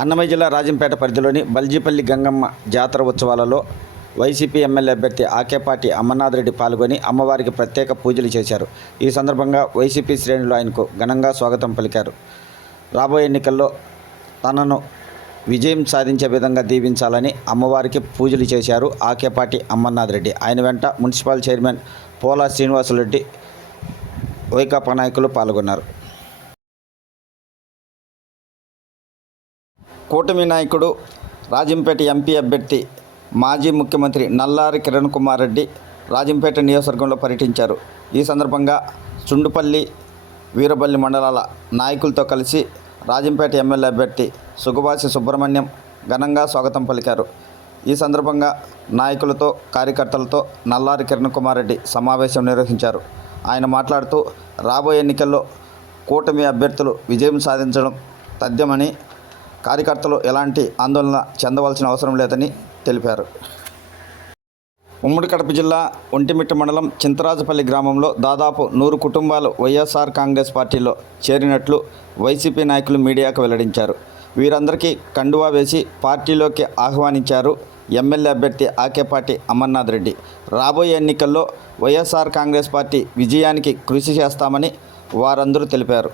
అన్నమయ్య జిల్లా రాజంపేట పరిధిలోని బల్జీపల్లి గంగమ్మ జాతర ఉత్సవాలలో వైసీపీ ఎమ్మెల్యే అభ్యర్థి ఆకేపాటి అమర్నాథ్ రెడ్డి పాల్గొని అమ్మవారికి ప్రత్యేక పూజలు చేశారు. ఈ సందర్భంగా వైసీపీ శ్రేణులు ఆయనకు ఘనంగా స్వాగతం పలికారు. రాబోయే ఎన్నికల్లో తనను విజయం సాధించే విధంగా దీవించాలని అమ్మవారికి పూజలు చేశారు ఆకేపాటి అమర్నాథ్ రెడ్డి. ఆయన వెంట మున్సిపల్ చైర్మన్ పోలా శ్రీనివాసులరెడ్డి, వైకాపా నాయకులు పాల్గొన్నారు. కూటమి నాయకుడు రాజంపేట ఎంపీ అభ్యర్థి మాజీ ముఖ్యమంత్రి నల్లారి కిరణ్ కుమార్ రెడ్డి రాజంపేట నియోజకవర్గంలో పర్యటించారు. ఈ సందర్భంగా చుండుపల్లి, వీరబల్లి మండలాల నాయకులతో కలిసి రాజంపేట ఎమ్మెల్యే అభ్యర్థి సుగవాసి సుబ్రహ్మణ్యం ఘనంగా స్వాగతం పలికారు. ఈ సందర్భంగా నాయకులతో, కార్యకర్తలతో నల్లారి కిరణ్ కుమార్ రెడ్డి సమావేశం నిర్వహించారు. ఆయన మాట్లాడుతూ రాబోయే ఎన్నికల్లో కూటమి అభ్యర్థులు విజయం సాధించడం తథ్యమని, కార్యకర్తలు ఎలాంటి ఆందోళన చెందవలసిన అవసరం లేదని తెలిపారు. ఉమ్మడి కడప జిల్లా ఒంటిమిట్ట మండలం చింతరాజుపల్లి గ్రామంలో దాదాపు 100 కుటుంబాలు వైఎస్ఆర్ కాంగ్రెస్ పార్టీలో చేరినట్లు వైసీపీ నాయకులు మీడియాకు వెల్లడించారు. వీరందరికీ కండువా వేసి పార్టీలోకి ఆహ్వానించారు ఎమ్మెల్యే అభ్యర్థి ఆకేపాటి అమర్నాథ్ రెడ్డి. రాబోయే ఎన్నికల్లో వైఎస్ఆర్ కాంగ్రెస్ పార్టీ విజయానికి కృషి చేస్తామని వారందరూ తెలిపారు.